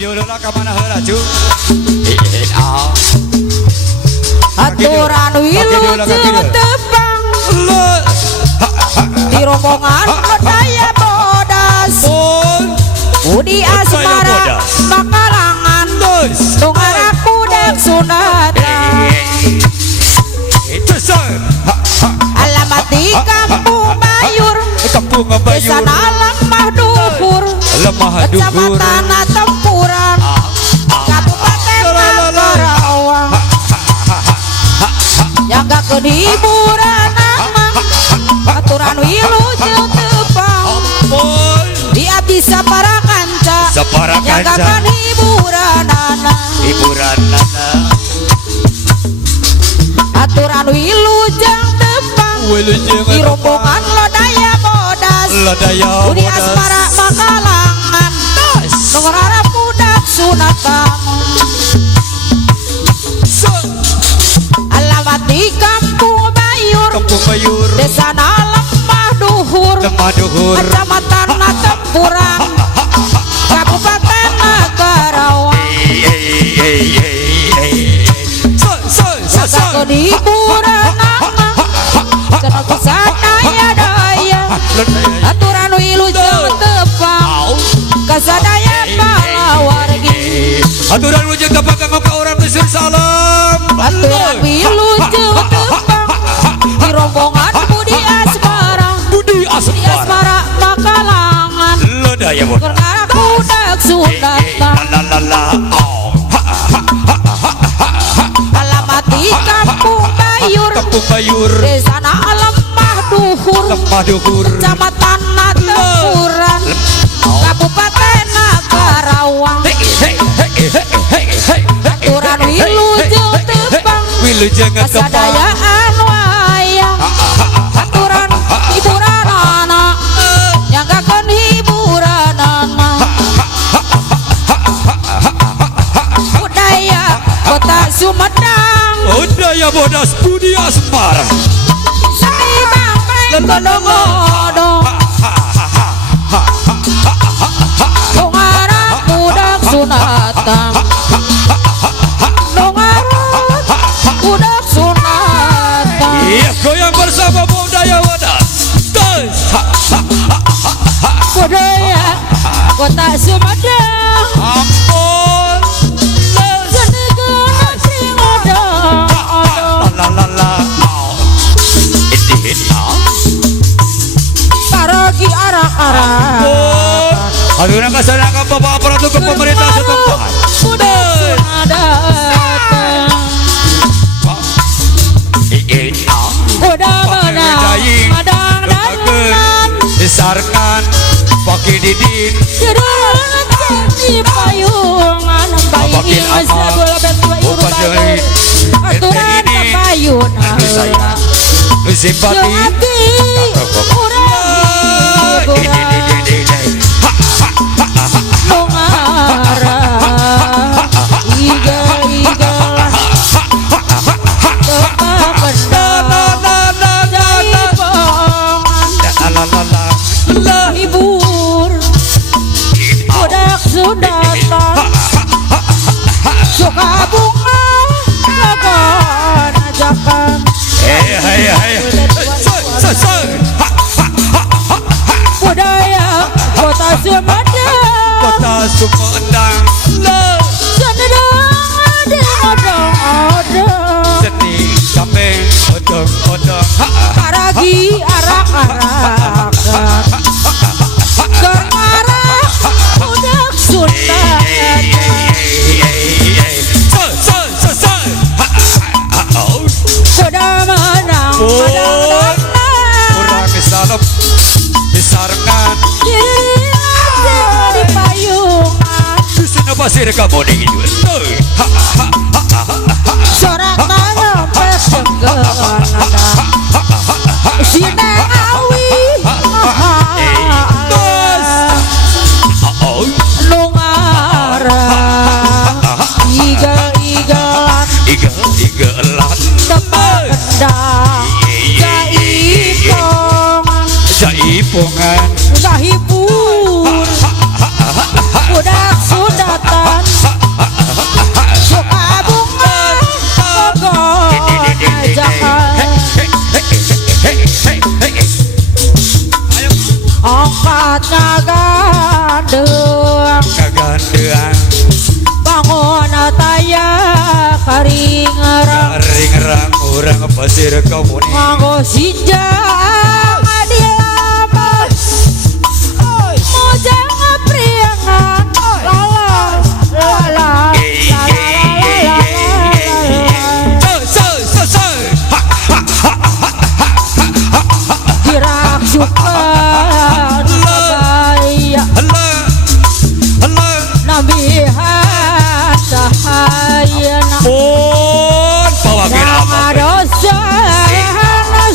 dulu lah kemana heula cu. Aturan wilujeng tepang di rombongan daya bodas Budi asmara bakalangan dongara kudak sunatan alamat di kampung Bayur desa Lemah Duhur kecamatan Tempuran Kabupaten Karawang yang gak kehiburan aturan wilujeng tepang di abdi sapara kanca yang gak kehiburan aturan wilujeng tepang di rombongan lodaya bodas Budi asmara makalangan nomor harap budak sunatan alamat di kampung Bayur desa Lemah Duhur kecamatan Tempuran Kabupaten Karawang jaga kehiburan cenah kasadaya daya aturan wilujeng tepang kasadaya kalawargi aturan wilujeng tepang kanggo orang Mesir salam aturan wilujeng tepang di rombongan Budi asmara makalangan lodaya bodas perkara kudak sunatan alamat di kampung Bayur desa Lemah Duhur kecamatan Tempuran Kabupaten Karawang aturan wilujeng tepang kasadayaan wayang aturan hiburan anak yang gak kan hiburan anak budaya kota Sumedang budaya bodas Budi asmara seimbang main godong-godong dongarap budak sunatan budak sunatan iya goyang bersama budaya bodas budaya kota Sumedang ampun senegara sing odong-odong parogi arak-arak aduh nakasanakan bapak aparatur ke pemerintah setempat budak sunatan udah menang disarkan pakai didin jadi payungan bayi masabul betul aturan payun simpati hibur budak sunatan suka bunga lakukan ajakan budaya kota Sumedang senedang odong-odong seni kambing odong-odong paragi arak-arakan gerngarak budak sunatan sudah menang orang misalnya disarkan di payungan disini pasti kamu dingin sorak nyampe senggan sini awi nungarang igal-igalan tembak kendang jaipongan gak hibur budak sudatan Orang pasir kamu nih nganggo sinjang dilamas mojang priangan lala kirak suka nabaya nabihan sahayana dosa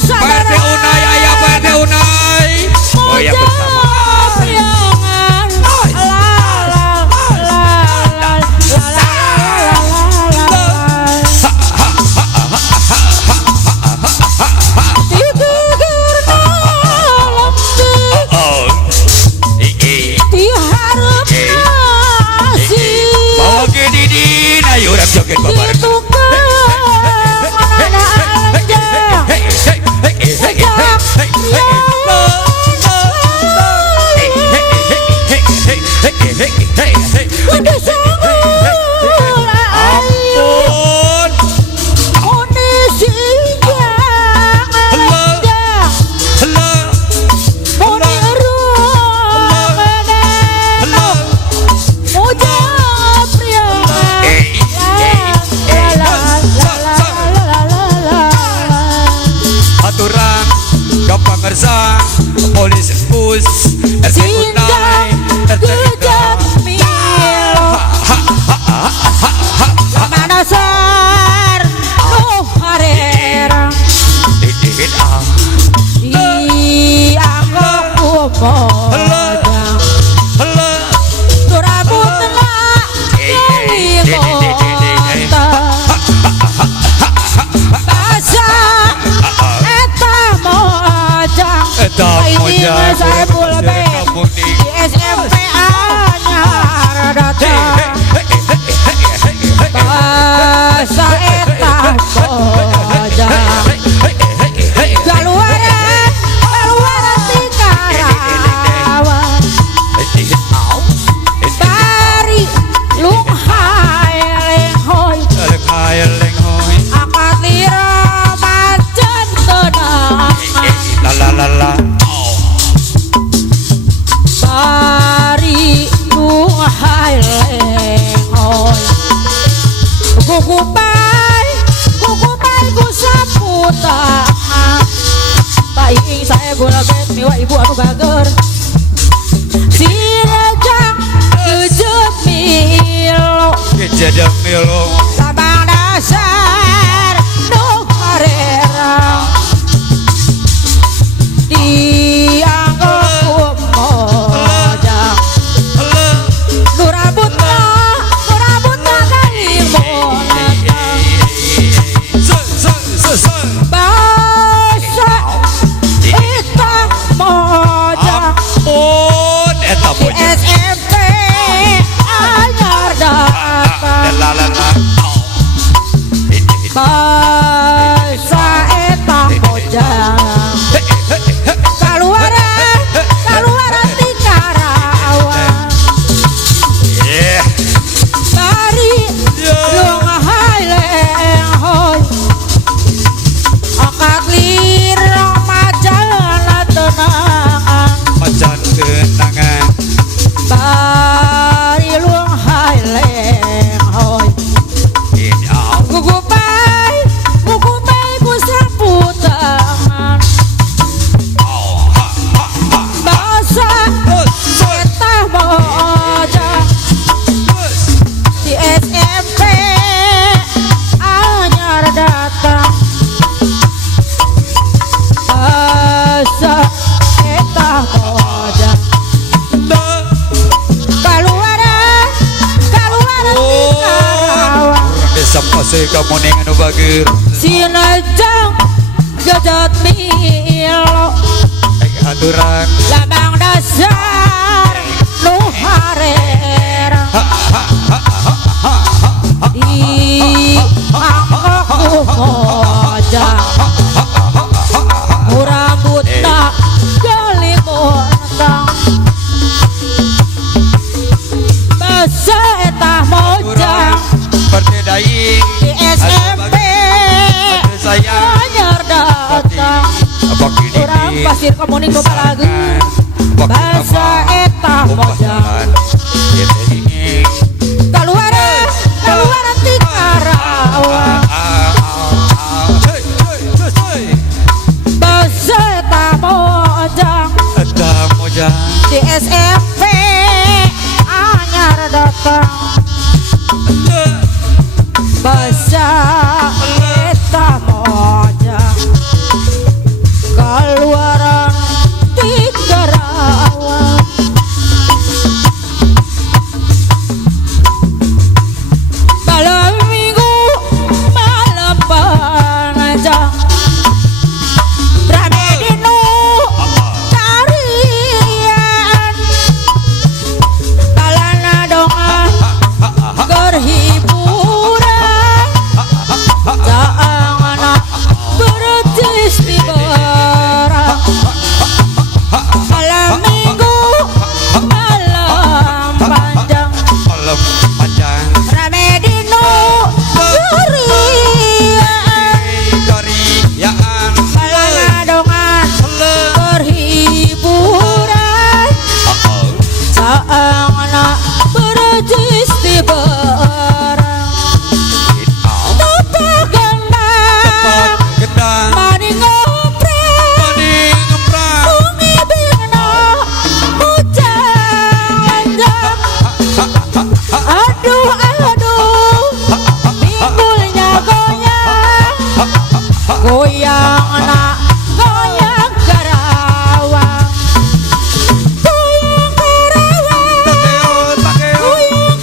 Pak RT Unai, ayah Pak RT Unai. Oh ya bersama. Bawa ke Didi, ayo rap joget babar. Polis bus RT Unai gejat milo dasar harera dianggap kumodang turabut nak jadi kota basa eta mojang ini saya pulbe di SMP anyar datang basa eta mojang galuaran ti Karawang bari lunghai lenghoy akad lira macan tenang bari lunghai lenghoy kukupai ku saputa baik saya gula bet miwa ibu anu bager sinajang kejadian milo sabang dasar nu harera dianggap kumojang nu rambutna kalimon basa eta mojang di SMP anyar datang basa eta mojang kaluaran ti Karawang bari lunghai lenghoy akad lira macan tenangan macan kenangan bari lunghai lenghoy kukupai ku saputangan basa eta mojang di SMP anyar datang basa eta mojang kaluaran ti Karawang desa pasir kamu nih anu bager sinajang gejat milo aturan labang dasar nu harera dianggap kumojang rambutna kalimuntang basa eta mojang berdedaing di SMP sayang anyar datang begini orang pasir komunik lupa lagu bahasa eta mojang keluaran ti Karawang bahasa eta mojang di SMP anyar datang bahasa eta mojang keluaran di Karawang malam minggu malam panjang rame dinu tarian kalana dongan berhiburan saang anak beretis di barang malam minggu malam panjang malam panjang rame dinu tarian yaan kalana dongan berhiburan saang anak beretis di barang tepak gendang gedang mani ngoprek maning ngemprang bungi bina hujan aduh pinggulnya goyang anak goyang Karawang goyang Karawang takeo goyang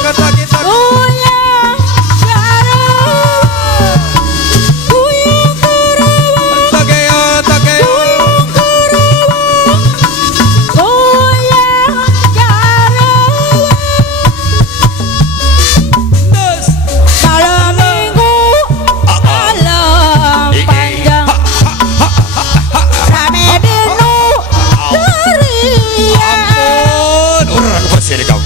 Karawang kita goyang Karawang goyang Karawang takeo goyang Karawang goyang Karawang malam minggu malam panjang rame dinu tarian ampun orang bersih kau